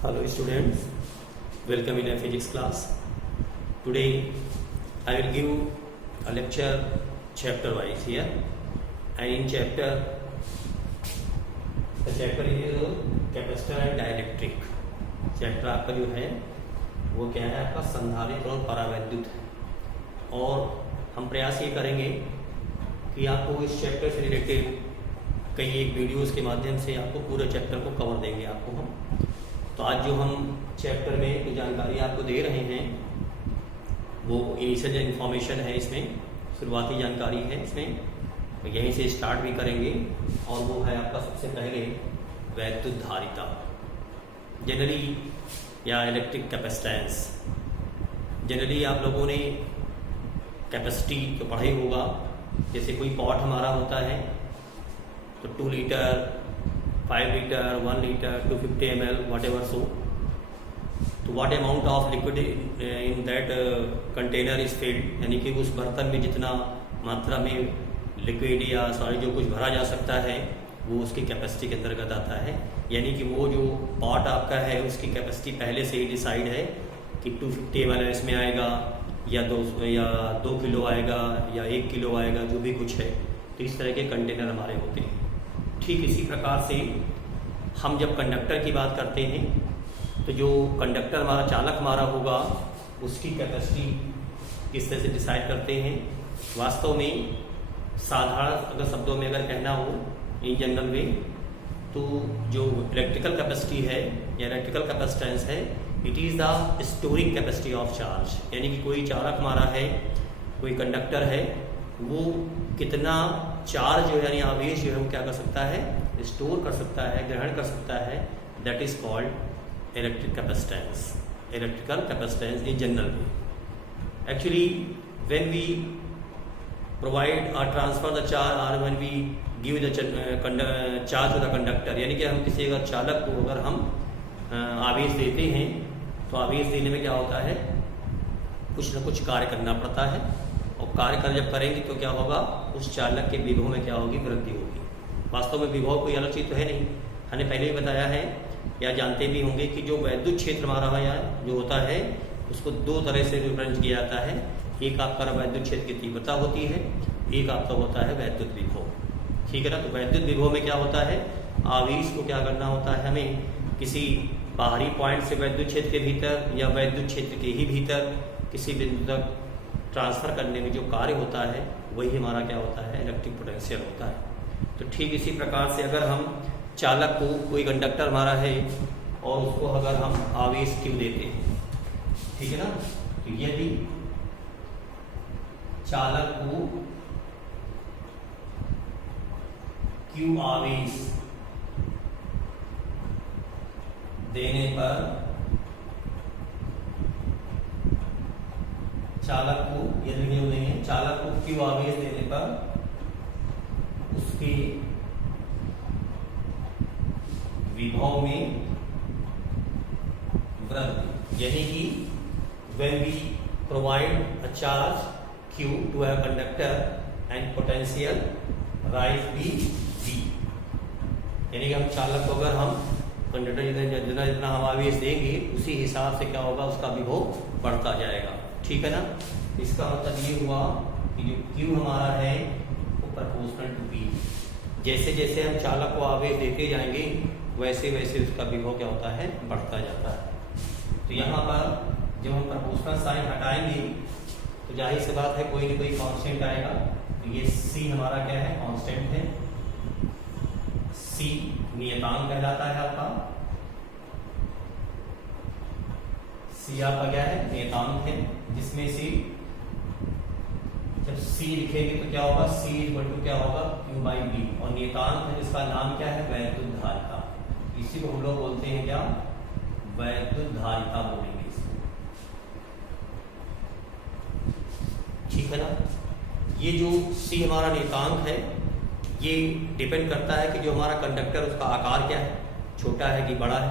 Hello students, welcome in a physics class. Today I will give a lecture chapter wise here, and in the chapter is capacitor and dielectric. Chapter आपका जो है वो क्या है, आपका संधारित्र और परावैद्युत है. और हम प्रयास ये करेंगे कि आपको इस चैप्टर से रिलेटेड कई एक वीडियोस के माध्यम से आपको पूरे चैप्टर को कवर देंगे आपको हम. तो आज जो हम चैप्टर में जो जानकारी आपको दे रहे हैं वो इनिशियल जो इन्फॉर्मेशन है, इसमें शुरुआती जानकारी है, इसमें तो यहीं से स्टार्ट भी करेंगे. और वो है आपका सबसे पहले वैद्युत धारिता जनरली या इलेक्ट्रिक कैपेसिटेंस. जनरली आप लोगों ने कैपेसिटी तो पढ़ा ही होगा. जैसे कोई पॉट हमारा होता है तो 2 litre 5 litre 1 litre 250 ml whatever. So what amount of liquid in that container is filled, यानी कि उस बर्तन में जितना मात्रा में लिक्विड या सॉलिड जो कुछ भरा जा सकता है वो उसकी कैपेसिटी के अंतर्गत आता है. यानी कि वो जो पॉट आपका है उसकी कैपेसिटी पहले से ही डिसाइड है कि 250 ml इसमें आएगा या 2 किलो आएगा या 1 किलो आएगा, जो भी कुछ है. तो इस तरह के कंटेनर हमारे होते हैं. ठीक इसी प्रकार से हम जब कंडक्टर की बात करते हैं तो जो कंडक्टर हमारा चालक हमारा होगा उसकी कैपेसिटी किस तरह से डिसाइड करते हैं. वास्तव में साधारण अगर शब्दों में अगर कहना हो इन जनरल में, तो जो इलेक्ट्रिकल कैपेसिटी है या इलेक्ट्रिकल कैपेसिटेंस है, it is the storing capacity of charge. यानी कि कोई चालक हमारा है, कोई कंडक्टर है, वो कितना चार्ज जो है यानी आवेश जो है वो क्या कर सकता है, स्टोर कर सकता है, ग्रहण कर सकता है. That is called electric capacitance. Electrical capacitance in general में एक्चुअली व्हेन वी प्रोवाइड और ट्रांसफर द चार्ज और when we give the charge to the conductor, यानी कि हम किसी अगर चालक को अगर हम आवेश देते हैं तो आवेश देने में क्या होता है, कुछ न कुछ कार्य करना पड़ता है. और कार्य कर जब करेंगे तो क्या होगा, उस चालक के विभव में क्या होगी, वृद्धि होगी. वास्तव में विभव कोई अलग चीज़ तो है नहीं. हमने पहले ही बताया है या जानते भी होंगे कि जो वैद्युत क्षेत्र हमारा है यहाँ जो होता है उसको 2 तरह से रिप्रेजेंट किया जाता है. एक आपका वैद्युत क्षेत्र की तीव्रता होती है, एक आपका होता है वैद्युत विभव. ठीक है ना. तो वैद्युत विभव में क्या होता है, आवेश को क्या करना होता है, हमें किसी बाहरी पॉइंट से वैद्युत क्षेत्र के भीतर या वैद्युत क्षेत्र के ही भीतर किसी बिंदु तक ट्रांसफ़र करने में जो कार्य होता है वही हमारा क्या होता है, इलेक्ट्रिक पोटेंशियल होता है. तो ठीक इसी प्रकार से अगर हम चालक को, कोई कंडक्टर हमारा है और उसको अगर हम आवेश Q देते हैं, ठीक है ना, तो यदि चालक को Q आवेश देने पर चालक को चालक को Q आवेश देने पर उसके विभव में वृद्धि, यानी कि when we provide a charge Q to a conductor and potential rise be V, यानी कि हम चालक को अगर हम कंडक्टर जितना जितना हम आवेश देंगे उसी हिसाब से क्या होगा, उसका विभव बढ़ता जाएगा. ठीक है ना. इसका मतलब ये हुआ कि जो Q हमारा है वो प्रोपोर्शनल टू V. जैसे जैसे हम चालक को आवेश देते जाएंगे वैसे वैसे उसका विभव क्या होता है, बढ़ता जाता है. तो यहाँ पर जब हम प्रोपोर्शनल साइन हटाएंगे तो जाहिर सी बात है कोई न कोई कांस्टेंट आएगा. तो ये C हमारा क्या है, कांस्टेंट है. C नियतांक कहलाता है आपका. C आपका क्या है, नियतांक है, जिसमें से जब C लिखेंगे तो क्या होगा, C इक्वल टू क्या होगा, Q/V. और नियतांक है जिसका नाम क्या है, वैद्युत धारिता. इसी को हम लोग बोलते हैं क्या, वैद्युत धारिता बोलेंगे इसको. ठीक है ना. ये जो C हमारा नियतांक है ये डिपेंड करता है कि जो हमारा कंडक्टर उसका आकार क्या है, छोटा है कि बड़ा है.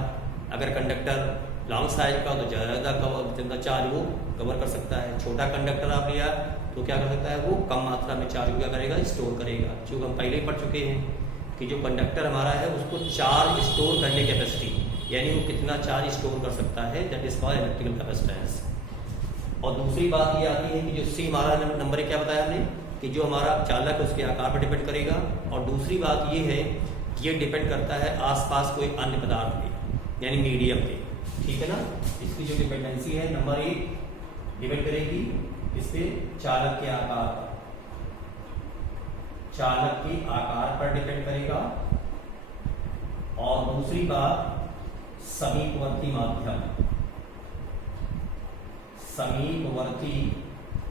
अगर कंडक्टर लॉन्ग साइज का तो ज़्यादा चार्ज वो कवर कर सकता है. छोटा कंडक्टर आप लिया तो क्या कर सकता है, वो कम मात्रा में चार्ज क्या करेगा, स्टोर करेगा. क्योंकि हम पहले ही पढ़ चुके हैं कि जो कंडक्टर हमारा है उसको चार्ज स्टोर करने की कैपेसिटी यानी वो कितना चार्ज स्टोर कर सकता है, that is called electrical capacitance. और दूसरी बात ये आती है कि जो सी हमारा नंबर क्या बताया हमने कि जो हमारा चालक है उसके आकार पर डिपेंड करेगा। और दूसरी बात ये है कि ये डिपेंड करता है आसपास कोई अन्य पदार्थ पे, यानी मीडियम पे, ठीक है ना। इसकी जो डिपेंडेंसी है नंबर 1 डिपेंड करेगी इसके चालक के आकार पर, चालक के आकार पर डिपेंड करेगा। और दूसरी बात समीपवर्ती माध्यम, समीपवर्ती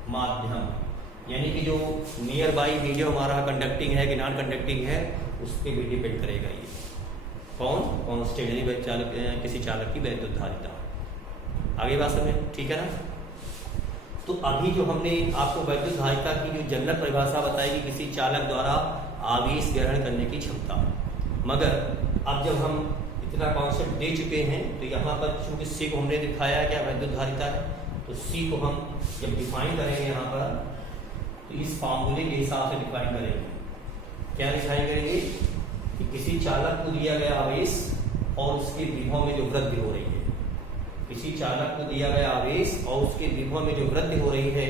माध्यम यानी कि जो नियर बाई मीडियम हमारा कंडक्टिंग है कि नॉन कंडक्टिंग है उस पर भी डिपेंड करेगा। ये कौन कांस्टेंट यानी चालक, किसी चालक की वैद्युत धारिता। आगे बात समझे, ठीक है ना। तो अभी जो हमने आपको वैद्युत धारिता की जो जनरल परिभाषा बताई कि किसी चालक द्वारा आवेश ग्रहण करने की क्षमता, मगर अब जब हम इतना कॉन्सेप्ट दे चुके हैं तो यहाँ पर चूंकि सी को हमने दिखाया क्या वैद्युत धारिता है, तो सी को हम जब डिफाइन करेंगे यहाँ पर तो इस फॉर्मूले के हिसाब से डिफाइन करेंगे। क्या डिफाइन करेंगे कि किसी चालक को दिया गया आवेश और उसके विभव में जो वृद्धि हो रही है, किसी चालक को दिया गया आवेश और उसके विभव में जो वृद्धि हो रही है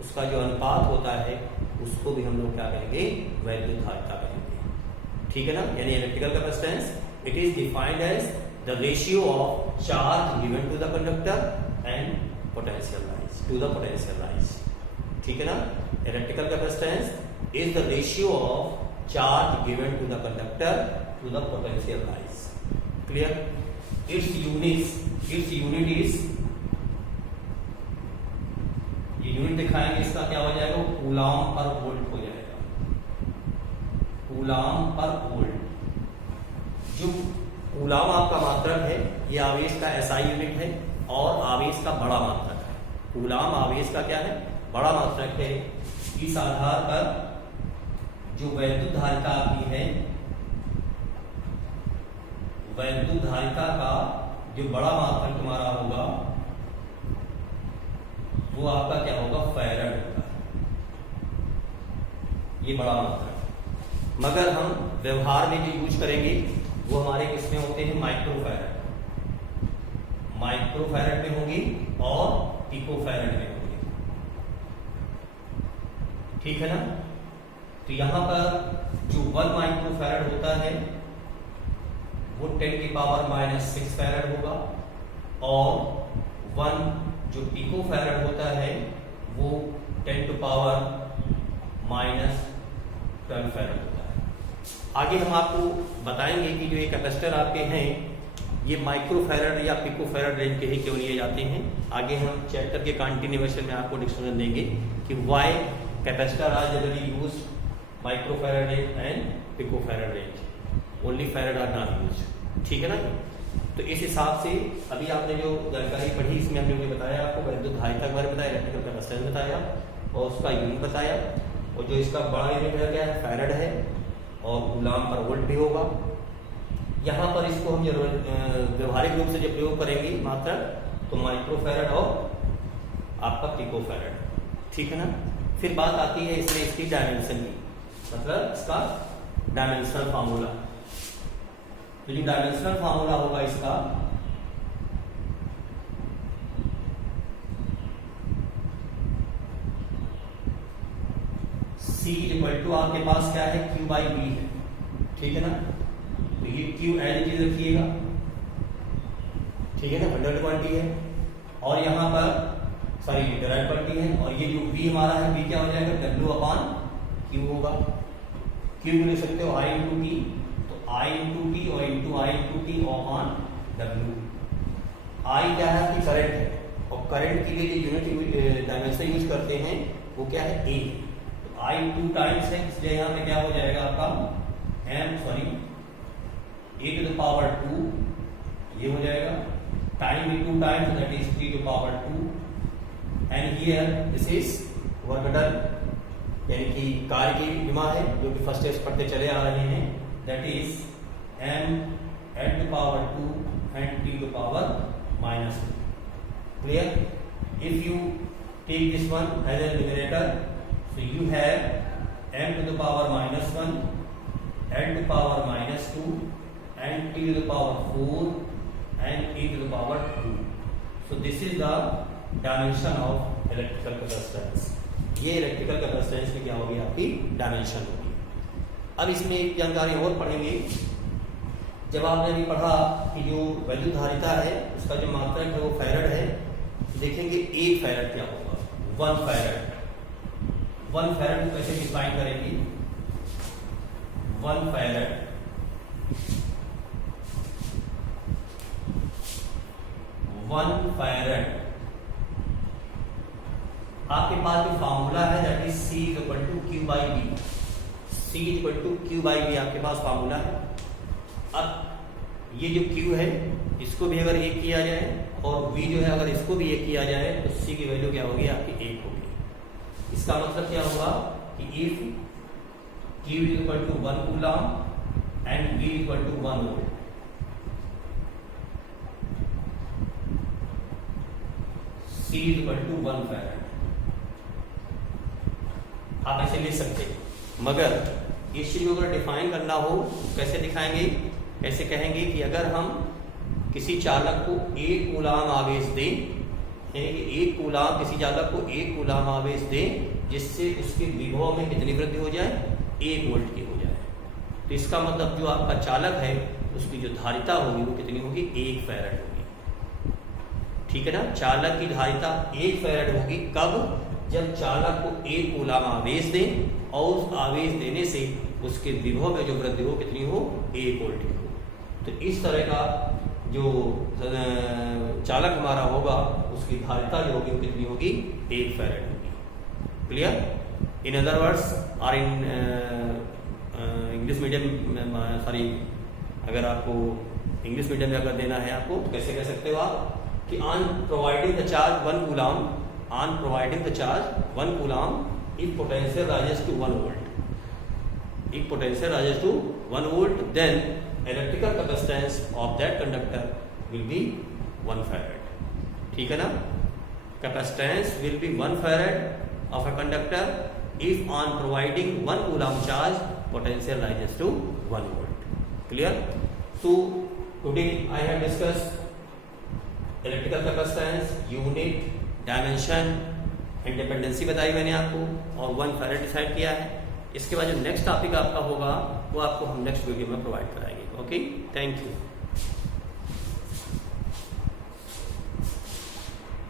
उसका जो अनुपात होता है उसको भी हम लोग क्या कहेंगे, वैद्युत धारिता कहेंगे, ठीक है ना। यानी electrical capacitance it is defined as the ratio of charge given to the conductor and potential rise to the potential rise, ठीक है ना। Electrical capacitance is the ratio of charge given to the conductor to the potential rise, clear. Its unit is, ये unit दिखाएंगे इसका क्या हो जाएगा, Coulomb पर वोल्ट हो जाएगा, कूलॉम पर वोल्ट। जो कूलॉम आपका मात्रक है ये आवेश का एसआई यूनिट है और आवेश का बड़ा मात्रक है। कूलॉम आवेश का क्या है, बड़ा मात्रक है। इस आधार पर जो वैद्युत धारिता आपकी है, वैद्युत धारिता का जो बड़ा मात्रक तुम्हारा होगा वो आपका क्या होगा, फैराड होगा, ये बड़ा मात्रक। मगर हम व्यवहार में जो यूज करेंगे वो हमारे किसमें होते हैं, माइक्रोफैराड, माइक्रोफैराड में होंगी और पिकोफैराड में होंगी, ठीक है ना। तो यहां पर जो 1 माइक्रोफैराड होता है वो 10⁻⁻6 फैराड होगा और 1 जो पिकोफैराड होता है वो 10⁻12 फैराड होता है। आगे हम आपको बताएंगे कि जो ये कैपेसिटर आपके हैं ये माइक्रोफैराड या पिकोफैराड रेंज के ही क्यों लिए जाते हैं। आगे हम चैप्टर के कंटिन्यूएशन में आपको डिस्कशन देंगे कि why capacitor are generally used microfarad range and picofarad range, only farad are not used, ठीक है ना। तो इस हिसाब से अभी आपने जो जानकारी पढ़ी इसमें हमने ये बताया, आपको वैद्युत धारिता के बारे में बताया, इलेक्ट्रिकल कैपेसिटेंस बताया और उसका यूनिट बताया, और जो इसका बड़ा यूनिट है क्या है, फैराड है और कूलॉम पर वोल्ट भी होगा। यहाँ पर इसको हम व्यवहारिक रूप से जब प्रयोग करेंगे मात्रा तो माइक्रोफैराड और आपका पिकोफैराड, ठीक है ना। फिर बात आती है इसमें इसकी डायमेंशन की, मतलब इसका डायमेंशनल फार्मूला। तो जो डायमेंशनल फार्मूला होगा इसका C इक्वल टू आपके पास क्या है, Q/B है, ठीक है ना। तो ये Q एन चीज रखिएगा, ठीक है ना, 100 क्वांटिटी है और यहाँ पर सॉरी डायरेक्ट क्वांटिटी है और ये जो V हमारा है V क्या हो जाएगा, W/Q होगा। Q लिख सकते हो I × T, तो I × T और into I × T upon W। I क्या है कि करंट है और करंट के लिए जो यूनिट डायमेंशन यूज करते हैं वो क्या है, A। तो I 2 टाइम्स है इसलिए यहाँ पे क्या हो जाएगा आपका A⁻², ये हो जाएगा, टाइम भी 2 times that is T⁻², and here this is work done, यानी कि कार्य की विमा है जो कि फर्स्ट स्टेज पढ़ते चले आ रहे हैं, that is m(n)⁻2 and T⁻²। Clear. If you take this one as a numerator, so you have m⁻⁻1, n⁻⁻2 and T⁻⁴ and e to the power 2. So this is the dimension of electrical capacitance. ये electrical capacitance में क्या होगी, आपकी dimension होगी। अब इसमें एक जानकारी और पढ़ेंगे। जब आपने अभी पढ़ा कि जो वैद्युत धारिता है उसका जो मात्रक है वो फैरड है, देखेंगे 1 फैरड क्या होगा, 1 फैरड। 1 फैरड को कैसे डिफाइन करेंगे, 1 फैरड 1 फैरड आपके पास जो फार्मूला है that is C equal to Q by V. C equal to Q by V आपके पास फार्मूला है। अब ये जो Q है इसको भी अगर 1 किया जाए और V जो है अगर इसको भी 1 किया जाए तो C की वैल्यू क्या होगी, आपकी 1 होगी। इसका मतलब क्या होगा कि if Q equal to 1 coulomb and V equal to 1 volt, C equal to 1 farad, आप ऐसे लिख सकते हैं। मगर इस चीज को अगर डिफाइन करना हो कैसे दिखाएंगे, कैसे कहेंगे कि अगर हम किसी चालक को 1 कूलाम आवेश दें, एक कूलाम किसी चालक को 1 कूलाम आवेश दें जिससे उसके विभव में कितनी वृद्धि हो जाए, 1 वोल्ट की हो जाए, तो इसका मतलब जो आपका चालक है उसकी जो धारिता होगी वो कितनी होगी, 1 फैरड होगी। ठीक है ना, चालक की धारिता 1 फैरड होगी। कब, जब चालक को 1 कूलाम आवेश दें और उस आवेश देने से उसके विभव में जो वृद्धि हो कितनी हो, 1 वोल्ट की हो। तो इस तरह का जो चालक हमारा होगा उसकी धारिता जो होगी वो कितनी होगी, 1 फैरड होगी। क्लियर? इन अदर वर्ड्स और इन इंग्लिश मीडियम, सॉरी अगर आपको इंग्लिश मीडियम में अगर देना है आपको तो कैसे कह सकते हो आप कि on providing the charge 1 coulomb, on providing the charge 1 coulomb, if potential rises to 1 volt, if potential rises to 1 volt, then electrical capacitance of that conductor will be 1 farad. ठीक है ना, capacitance will be 1 farad of a conductor if on providing 1 coulomb charge potential rises to 1 volt. Clear? So today I have discussed electrical capacitance, unit, dimension, independency बताई मैंने आपको और 1 farad decide किया है। इसके बाद जो नेक्स्ट टॉपिक आपका होगा वो आपको हम नेक्स्ट वीडियो में प्रोवाइड कराएंगे। Okay, thank you.